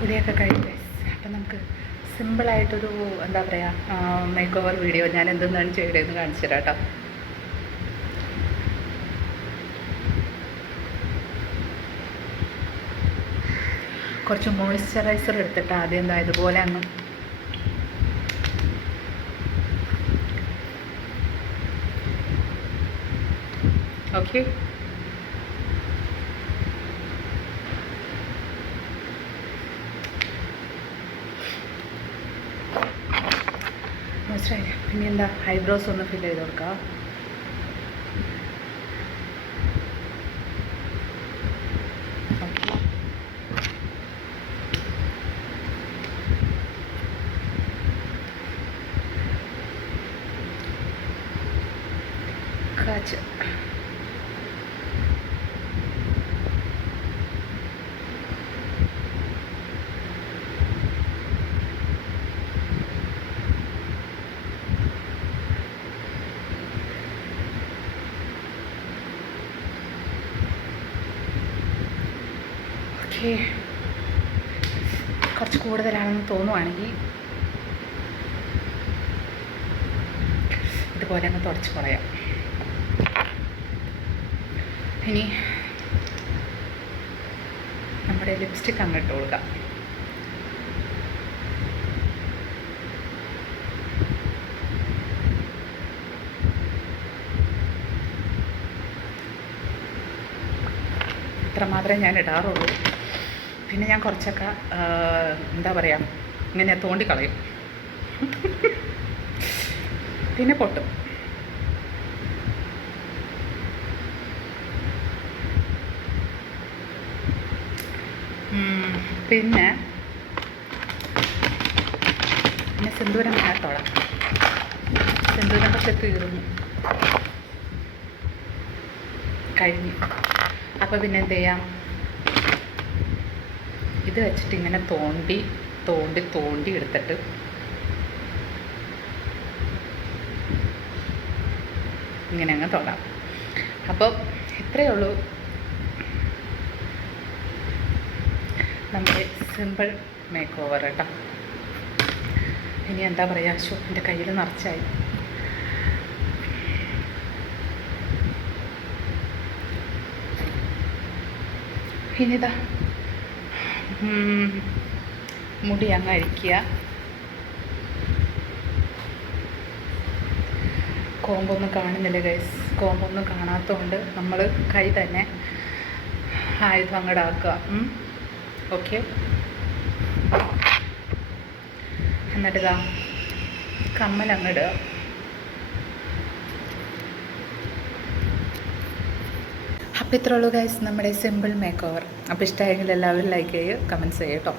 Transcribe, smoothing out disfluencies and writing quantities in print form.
കുളിയൊക്കെ കഴിഞ്ഞ് അപ്പം നമുക്ക് സിമ്പിളായിട്ടൊരു എന്താ പറയുക മേക്ക് ഓവർ വീഡിയോ ഞാൻ എന്തെന്നാണ് ചെയ്തതെന്ന് കാണിച്ചു തരാം കേട്ടോ. കുറച്ച് മോയ്സ്ചറൈസർ എടുത്തിട്ട് ആദ്യം എന്താ ഇതുപോലെ അങ്ങ് ഓക്കെ. മോയ്സ്ചറൈസർ പിന്നെ എന്താ ഐബ്രോസ് ഒന്ന് ഫില്ല് ചെയ്ത് കൊടുക്കാം. കാച്ച് ഓക്കെ. കുറച്ച് കൂടുതലാണെന്ന് തോന്നുവാണെങ്കിൽ ഇതുപോലെ അങ്ങ് തുടച്ച് കളയാം. ഇനി നമ്മുടെ ലിപ്സ്റ്റിക് അങ്ങ് ഇട്ട് കൊടുക്കാം. ഇത്ര മാത്രമേ ഞാൻ ഇടാറുള്ളൂ. പിന്നെ ഞാൻ കുറച്ചൊക്കെ എന്താ പറയുക ഇങ്ങനെ തോണ്ടിക്കളയും. പിന്നെ പൊട്ടും. പിന്നെ സിന്ദൂരം മേത്തോളാം. സിന്ദൂരം പക്ഷെ തീർന്നു കഴിഞ്ഞു. അപ്പോൾ പിന്നെ എന്ത് ചെയ്യാം, ഇത് വെച്ചിട്ട് ഇങ്ങനെ തോണ്ടി തോണ്ടി തോണ്ടി എടുത്തിട്ട് ഇങ്ങനെ അങ്ങ് തൊടാം. അപ്പോൾ ഇത്രയേ ഉള്ളൂ നമ്മുടെ സിമ്പിൾ മേക്ക് ഓവർ കേട്ടോ. ഇനി എന്താ പറയുക, എൻ്റെ കയ്യിൽ നിറച്ചായി. ഇനിതാ മുടി അങ്ങ് അഴിക്കുക. കോമ്പൊന്നും കാണുന്നില്ല ഗൈസ്. കോമ്പൊന്നും കാണാത്തതുകൊണ്ട് നമ്മൾ കൈ തന്നെ ആയുധം അങ്ങോട്ടാക്കുക. ഓക്കെ. എന്നിട്ട് ഇതാ കമ്മൽ അങ്ങോട്ട് അപ്പോൾ ഇത്രേ ഉള്ളൂ ഗൈസ് നമ്മുടെ സിമ്പിൾ മേക്ക് ഓവർ. അപ്പോൾ ഇഷ്ടമായെങ്കിൽ എല്ലാവരും ലൈക്ക് ചെയ്യുക, കമൻറ്റ്സ് ചെയ്യുക കേട്ടോ.